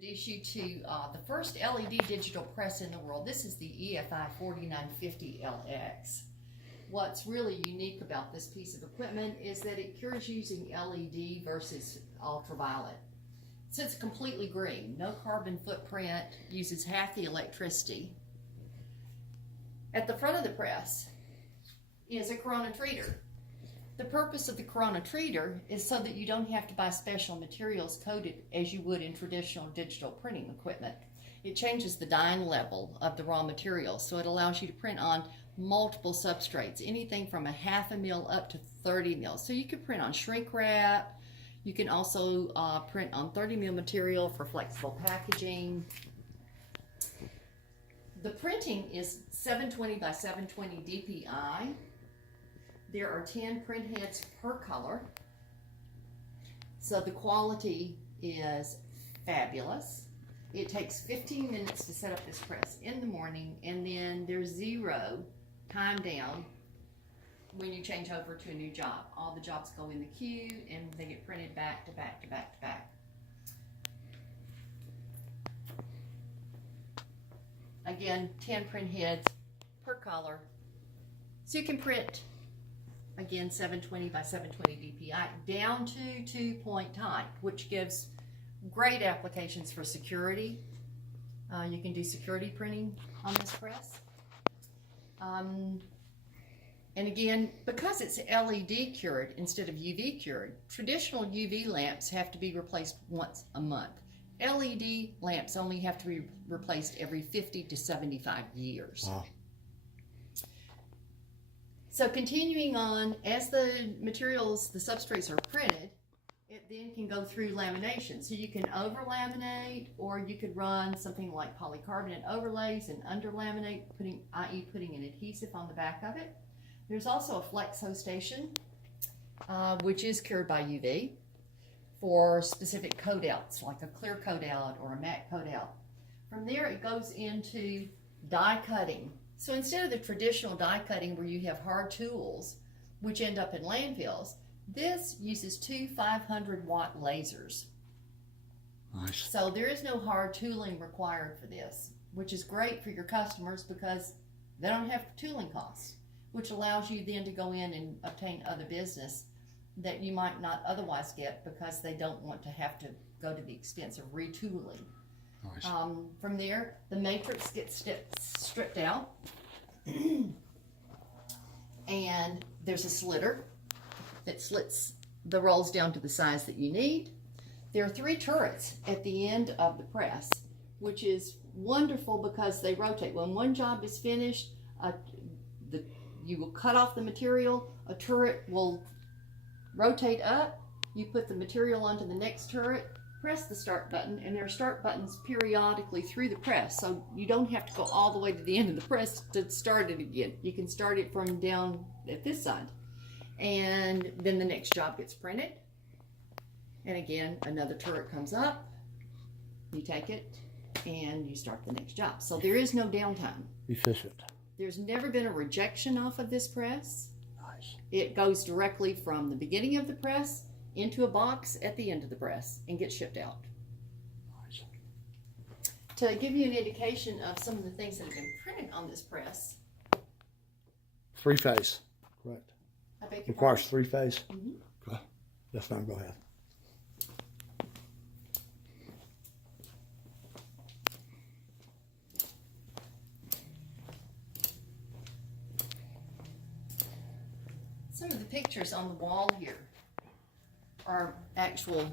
Introduce you to the first LED digital press in the world. This is the EFI 4950LX. What's really unique about this piece of equipment is that it cures using LED versus ultraviolet. So it's completely green, no carbon footprint, uses half the electricity. At the front of the press is a Corona treater. The purpose of the Corona treater is so that you don't have to buy special materials coated as you would in traditional digital printing equipment. It changes the dyeing level of the raw materials, so it allows you to print on multiple substrates, anything from a half a mil up to 30 mil. So you can print on shrink wrap. You can also print on 30 mil material for flexible packaging. The printing is 720 by 720 DPI. There are 10 print heads per color. So the quality is fabulous. It takes 15 minutes to set up this press in the morning, and then there's 0 time down when you change over to a new job. All the jobs go in the queue and they get printed back to back to back to back. Again, 10 print heads per color. So you can print, again, 720 by 720 DPI down to 2-point type, which gives great applications for security. You can do security printing on this press. And again, because it's LED cured instead of UV cured, traditional UV lamps have to be replaced once a month. LED lamps only have to be replaced every 50 to 75 years. Wow. So continuing on, as the materials, the substrates are printed, it then can go through lamination. So you can over laminate, or you could run something like polycarbonate overlays and under laminate, i.e. putting an adhesive on the back of it. There's also a flexo station, which is cured by UV for specific coat outs, like a clear coat out or a matte coat out. From there it goes into die cutting. So instead of the traditional die cutting where you have hard tools, which end up in landfills, this uses 2 500-watt lasers. Nice. So there is no hard tooling required for this, which is great for your customers because they don't have tooling costs, which allows you then to go in and obtain other business that you might not otherwise get because they don't want to have to go to the expense of retooling. Nice. From there, the matrix gets stripped out, and there's a slitter that slits the rolls down to the size that you need. There are 3 turrets at the end of the press, which is wonderful because they rotate. When one job is finished, you will cut off the material, a turret will rotate up, you put the material onto the next turret, press the start button, and there are start buttons periodically through the press, so you don't have to go all the way to the end of the press to start it again. You can start it from down at this side, and then the next job gets printed, and again another turret comes up, you take it, and you start the next job. So there is no downtime. Efficient. There's never been a rejection off of this press. Nice. It goes directly from the beginning of the press into a box at the end of the press and gets shipped out. Nice. To give you an indication of some of the things that have been printed on this press. 3-phase, correct. I beg your Requires pardon? 3-phase? Mm-hmm. Okay. Yes, ma'am, go ahead. Some of the pictures on the wall here are actual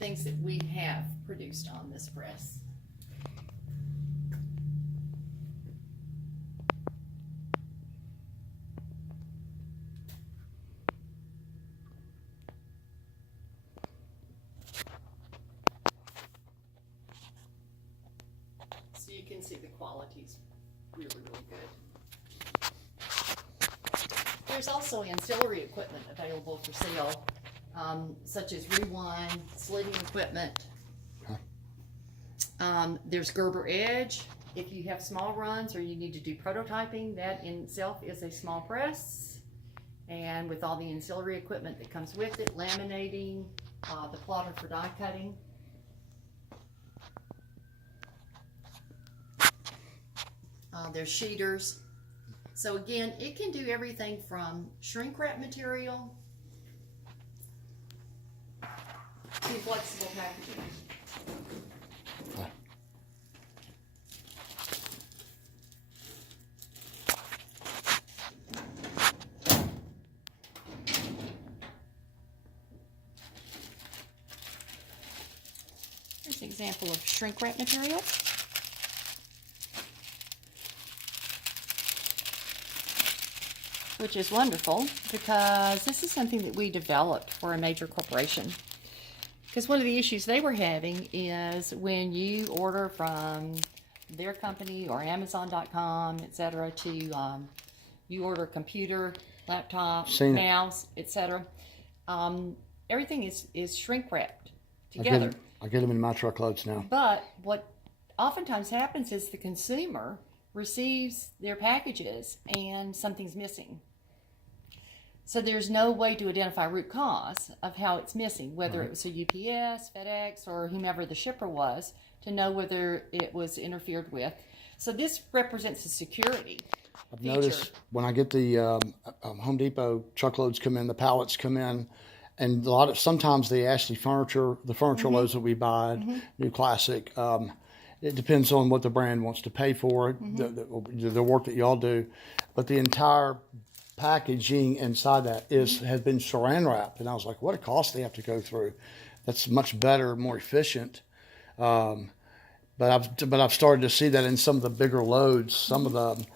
things that we have produced on this press. So you can see the quality's really, really good. There's also ancillary equipment available for sale, such as rewind, slitting equipment. There's Gerber Edge. If you have small runs or you need to do prototyping, that in itself is a small press. And with all the ancillary equipment that comes with it, laminating, the plotter for die cutting. There's sheeters. So again, it can do everything from shrink wrap material to flexible packaging. Here's an example of shrink wrap material. Which is wonderful because this is something that we developed for a major corporation. Because one of the issues they were having is when you order from their company or Amazon.com, etc., to you order a computer, laptop, mouse, etc., everything is shrink wrapped together. I get them in my truckloads now. But what oftentimes happens is the consumer receives their packages and something's missing. So there's no way to identify root cause of how it's missing, whether it was a UPS, FedEx, or whomever the shipper was, to know whether it was interfered with. So this represents a security I've feature. noticed when I get the Home Depot truckloads come in, the pallets come in, and sometimes the Ashley furniture, the furniture loads that we buy, New Classic, it depends on what the brand wants to pay for it, the work that y'all do, but the entire packaging inside that has been saran wrapped, and I was like, what a cost they have to go through. That's much better, more efficient. But I've started to see that in some of the bigger loads, some of the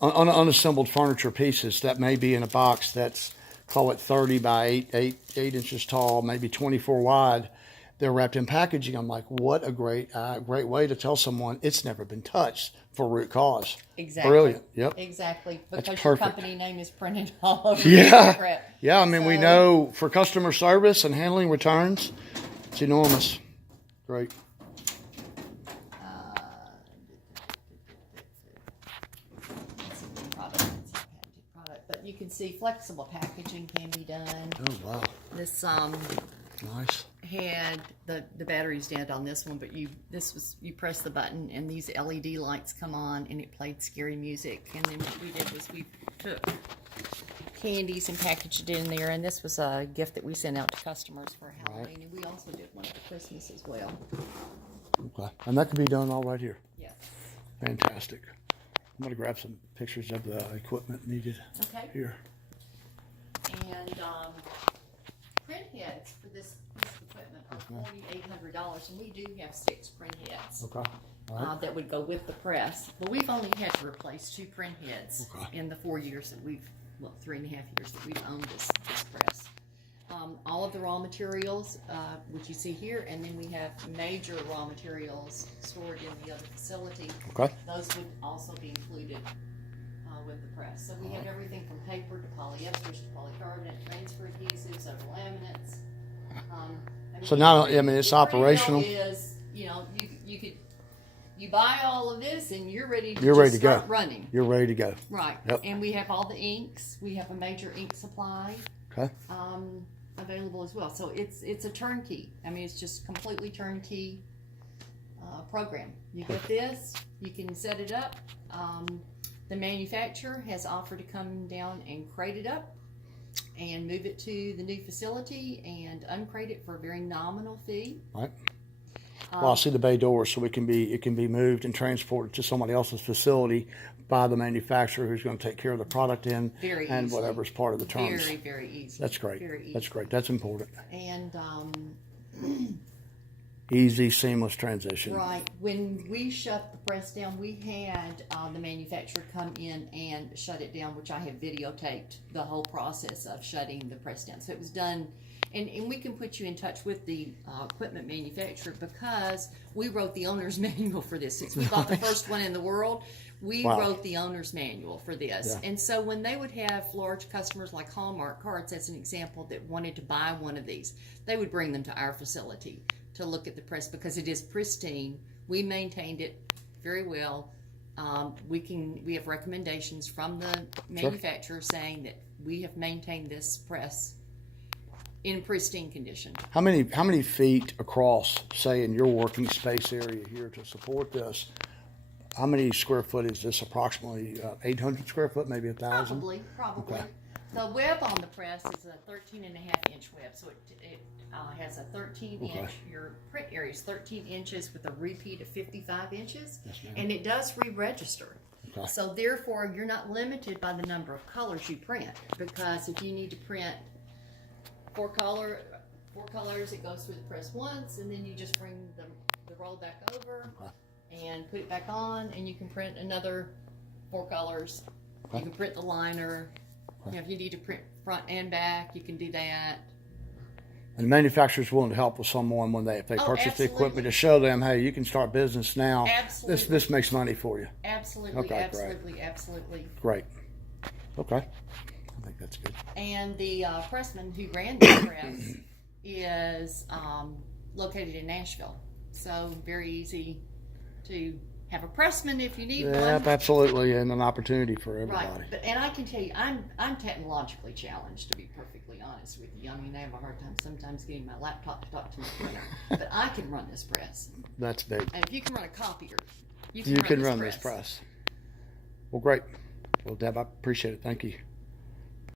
unassembled furniture pieces that may be in a box that's, call it 30 by 8 inches tall, maybe 24 wide. They're wrapped in packaging. I'm like, what a great way to tell someone it's never been touched for root cause. Exactly. Brilliant. Yep. Exactly. Because That's your perfect. company name is printed all over Yeah. your wrap. Yeah. I mean, we know for customer service and handling returns, it's enormous. Great. But you can see flexible packaging can be done. Oh, wow. This Nice. had the battery's dead on this one, but you press the button and these LED lights come on and it played scary music. And then what we did was we took candies and packaged it in there, and this was a gift that we sent out to customers for Halloween, and we also did one for Christmas as well. Okay. And that can be done all right here. Yes. Fantastic. I'm going to grab some pictures of the equipment needed here. And print heads for this equipment are $4,800, and we do have 6 print heads. Okay. All right. That would go with the press. But we've only had to replace 2 print heads in the 4 years that 3.5 years that we've owned this press. All of the raw materials, which you see here, and then we have major raw materials stored in the other facility. Okay. Those would also be included with the press. So we have everything from paper to polyesters to polycarbonate, transfer adhesives, over laminates. So now, I mean, it's operational. Is, you buy all of this and you're ready to start running. You're ready to go. Right. Yep. And we have all the inks. We have a major ink supply. Okay. Available as well. So it's a turnkey. I mean, it's just completely turnkey program. You get this, you can set it up. The manufacturer has offered to come down and crate it up and move it to the new facility and uncrate it for a very nominal fee. Right. Well, I see the bay doors, so it can be moved and transported to somebody else's facility by the manufacturer who's going to take care of the product and whatever's part of the terms. Very, very easy. That's great. Very easy. That's great. That's important. And easy, seamless transition. right. When we shut the press down, we had the manufacturer come in and shut it down, which I have videotaped the whole process of shutting the press down. So it was done. And we can put you in touch with the equipment manufacturer because we wrote the owner's manual for this. Since we bought the first one in the world, we wrote the owner's manual for this. Yeah. And so when they would have large customers like Hallmark Cards, as an example, that wanted to buy one of these, they would bring them to our facility to look at the press because it is pristine. We maintained it very well. We have recommendations from the manufacturer saying that we have maintained this press in pristine condition. How many feet across, say, in your working space area here to support this? How many square foot is this approximately? 800 square foot, maybe 1,000? Probably. Okay. The web on the press is a 13.5-inch web, so it has a 13-inch. Okay. Your print area is 13 inches with a repeat of 55 inches, Yes, ma'am. and it does re-register. Okay. So therefore, you're not limited by the number of colors you print, because if you need to print four colors, it goes through the press once, and then you just bring the roll back over. Okay. And put it back on, and you can print another 4 colors. Okay. You can print the liner. Okay. You know, if you need to print front and back, you can do that. And the manufacturer's willing to help with someone if they purchase absolutely. the equipment to show them, hey, you can start business now. Absolutely. This makes money for you. Absolutely, Okay, absolutely, absolutely. Great. Okay. I think that's good. And the pressman who ran the press is located in Nashville, so very easy to have a pressman if you need Yep, one. absolutely, and an opportunity for everybody. Right, and I can tell you, I'm technologically challenged, to be perfectly honest with you. I mean, I have a hard time sometimes getting my laptop to talk to my printer, but I can run this press. That's big. And if you can run a copier, You can run this press. Well, great. Well, Deb, I appreciate it. Thank you.